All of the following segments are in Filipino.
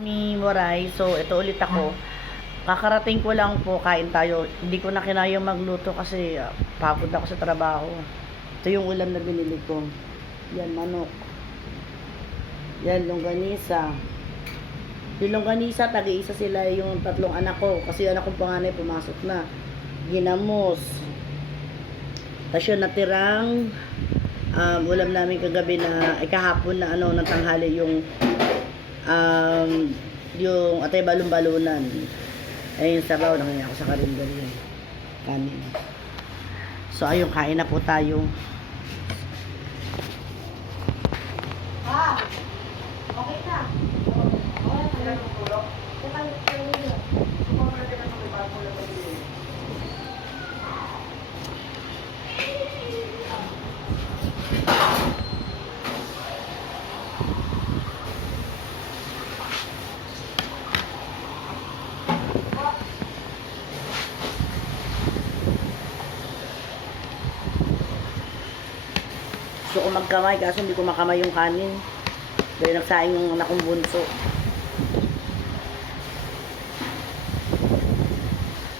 Ni Moray, so ito ulit ako. Kakarating ko lang po, kain tayo. Hindi ko na kinaya magluto kasi ah, pagod ako sa trabaho. Ito yung ulam na binili ko. Yan, manok. Yan, longganisa. Yung longganisa, tag-iisa sila yung tatlong anak ko. Kasi yung anak kong panganay pumasok na. Ginamos. Tapos yung natirang um, ulam namin kagabi na, ay kahapon na ano, ng tanghali yung um, yung atay balon-balunan. Ayun, sabaw, nakaya ako sa karinderya. Kanin. So, ayun, kain na po tayo. Gusto magkamay, kaso hindi ko makamay yung kanin. Dahil nagsaing yung anak kong bunso.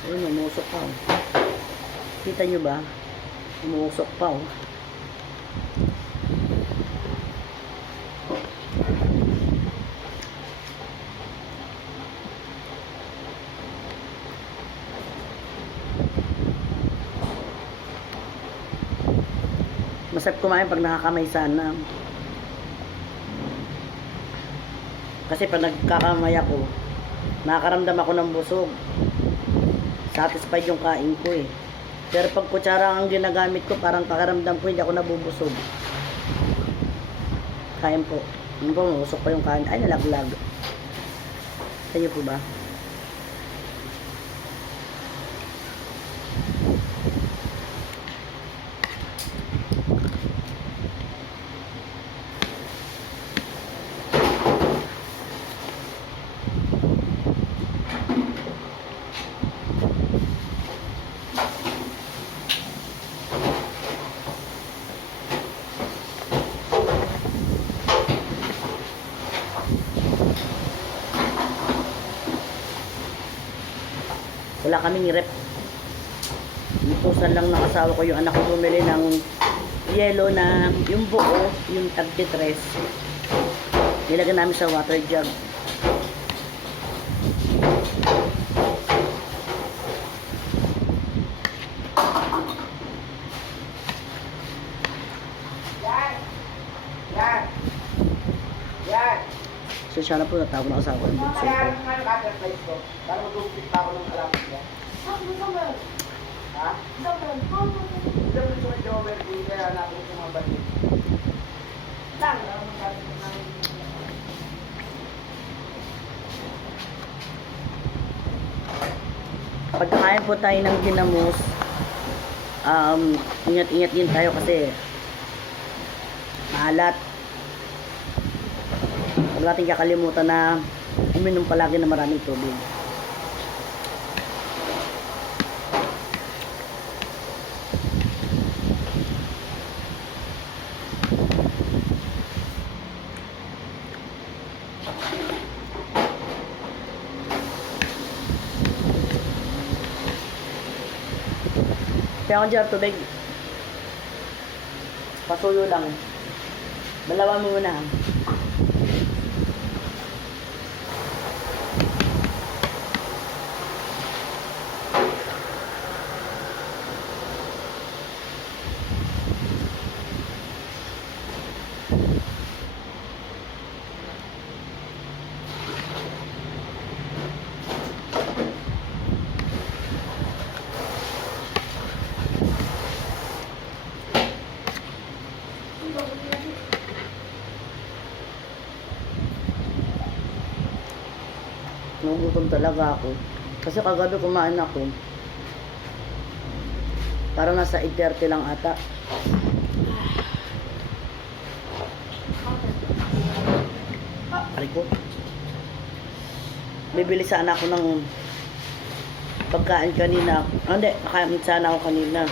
Ayun, umusok pa. oh. Kita nyo ba? Umusok pa, oh. Masarap kumain pag nakakamay sana. Kasi pag nagkakamay ako, nakakaramdam ako ng busog. Satisfied yung kain ko eh. Pero pag kutsara ang ginagamit ko, parang pakaramdam ko hindi ako nabubusog. Kain po. Ano po, usok pa yung kain. Ay, nalaglag. Sa inyo po ba? Wala kaming rep. Ipusan lang ng asawa ko yung anak ko bumili ng yellow na yung buo, yung tagti tres. Nilagyan namin sa water jug. Yan. Yan. Siya na po natawag ng asawa ko. ng bunso Kaya ko. ano nga nag-advertise ko? Para mag-upit pa ako ng alamit niya. Ha? Hindi mo gusto ng Jover, hindi kaya natin sa mga bandit. Lang, ano mo sabi ko ng... Pagkakain po tayo ng ginamos, um, ingat-ingat din tayo kasi maalat. Huwag natin kakalimutan na uminom palagi ng maraming tubig. Kaya ako dyan tubig. Pasuyo lang. Balawan mo muna. ha. Nagugutom talaga ako. Kasi kagabi kumain ako. Parang nasa 8.30 lang ata. Aray ko. Bibili sana ako ng pagkain kanina. Ah, hindi, kakain sana ako kanina.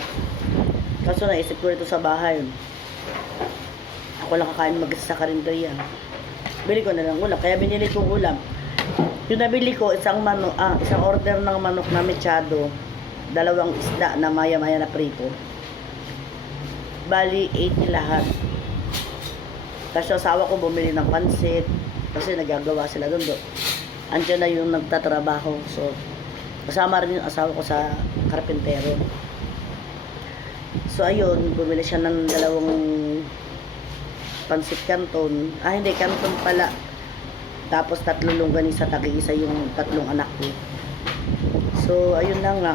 Kaso naisip ko ito sa bahay. Ako lang kakain mag sa karinderya. Bili ko na lang ulam. Kaya binili kong ulam. Yung nabili ko, isang manok, ah, isang order ng manok na mechado, dalawang isda na maya-maya na prito. Bali, 80 lahat. Kasi asawa ko bumili ng pansit, kasi nagagawa sila doon doon. Andiyan na yung nagtatrabaho. So, kasama rin yung asawa ko sa karpentero. So, ayun, bumili siya ng dalawang pansit canton. Ah, hindi, canton pala. Tapos tatlong longganisa, tagi-isa yung tatlong anak ko. So, ayun lang nga.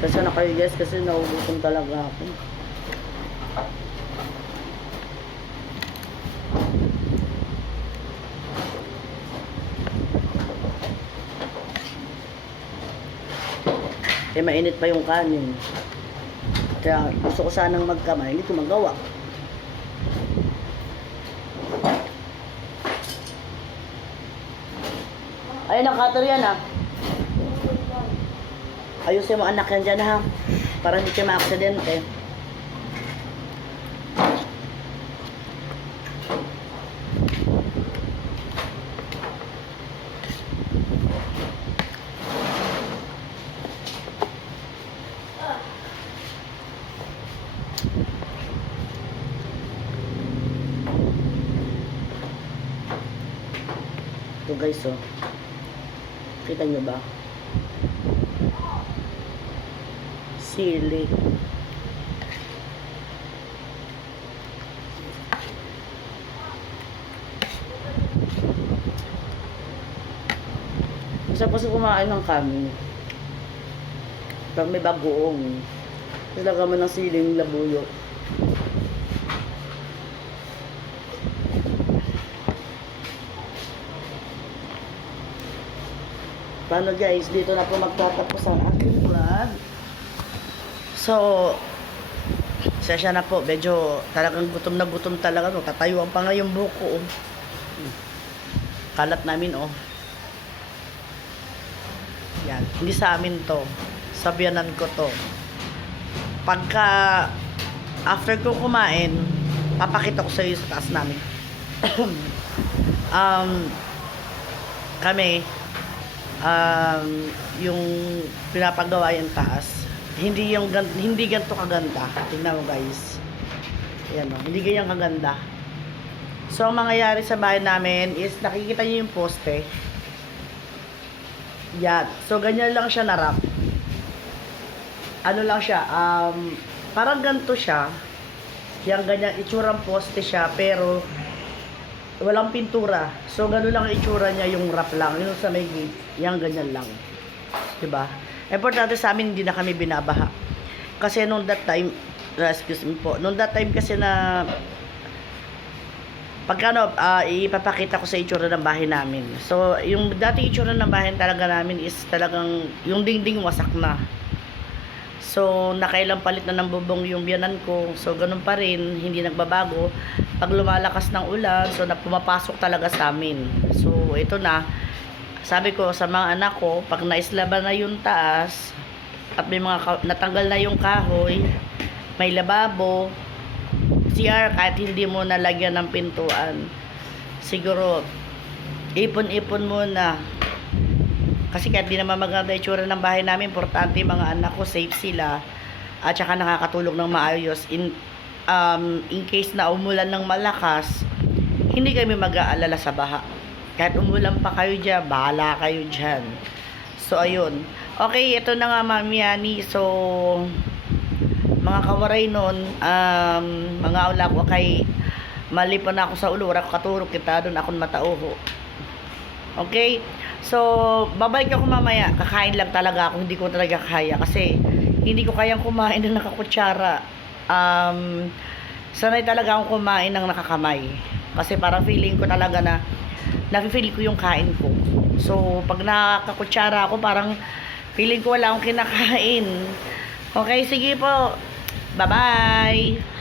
Kasi na kayo guys, kasi naubusan talaga ako. Eh, mainit pa yung kanin. Kaya gusto ko sanang magkamay, hindi ko magawa. Ayun ang cutter yan ha. Ayusin mo anak yan dyan ha. Para hindi kayo ma-aksidente. Guys oh. Kita nyo ba? Sili. Kasi kumain ng kanin. Pag may bagoong. Talaga mo ng siling labuyo. Paano guys, dito na po magtatapos ang aking vlog. So, sesya na po. Medyo talagang gutom na gutom talaga. No? Tatayuan pa nga yung buko. Oh. Kalat namin oh. Yan. Hindi sa amin to. Sabianan ko to. Pagka after ko kumain, papakita ko sa iyo sa taas namin. um, kami, um, yung pinapagawa yung taas, hindi yung hindi ganito kaganda. Tingnan mo guys. Ayan o, hindi ganyan kaganda. So, ang mangyayari sa bahay namin is nakikita niyo yung poste. Yan. So, ganyan lang siya narap. Ano lang siya, um, parang ganito siya. Yang ganyan, itsurang poste siya, pero walang pintura. So, gano'n lang ang itsura niya, yung wrap lang. Yung sa may gate, yung ganyan lang. 'Di ba? Importante sa amin, hindi na kami binabaha. Kasi nung that time, uh, excuse me po, nung that time kasi na, pagka ano, ah, ipapakita ko sa itsura ng bahay namin. So, yung dati itsura ng bahay talaga namin is talagang, yung dingding wasak na. So, nakailang palit na ng bubong yung biyanan ko. So, ganun pa rin, hindi nagbabago. Pag lumalakas ng ulan, so na pumapasok talaga sa amin. So, ito na. Sabi ko sa mga anak ko, pag naislaba na yung taas, at may mga natanggal na yung kahoy, may lababo, CR kahit hindi mo nalagyan ng pintuan. Siguro, ipon-ipon muna. Kasi kahit di naman maganda yung tsura ng bahay namin, importante mga anak ko, safe sila. At saka nakakatulog ng maayos. In, um, in case na umulan ng malakas, hindi kami mag-aalala sa baha. Kahit umulan pa kayo dyan, bahala kayo dyan. So, ayun. Okay, ito na nga, Mami Yani. So, mga kawaray nun, um, mga ula ko kay mali pa na ako sa ulo, wala ko katurok kita, doon akong matauho. Okay? So, babalik ako mamaya. Kakain lang talaga ako. Hindi ko talaga kaya. Kasi, hindi ko kayang kumain ng nakakutsara. Um, sanay talaga akong kumain ng nakakamay. Kasi parang feeling ko talaga na, nafe-feel ko yung kain ko. So, pag nakakutsara ako, parang feeling ko wala akong kinakain. Okay, sige po. Bye-bye!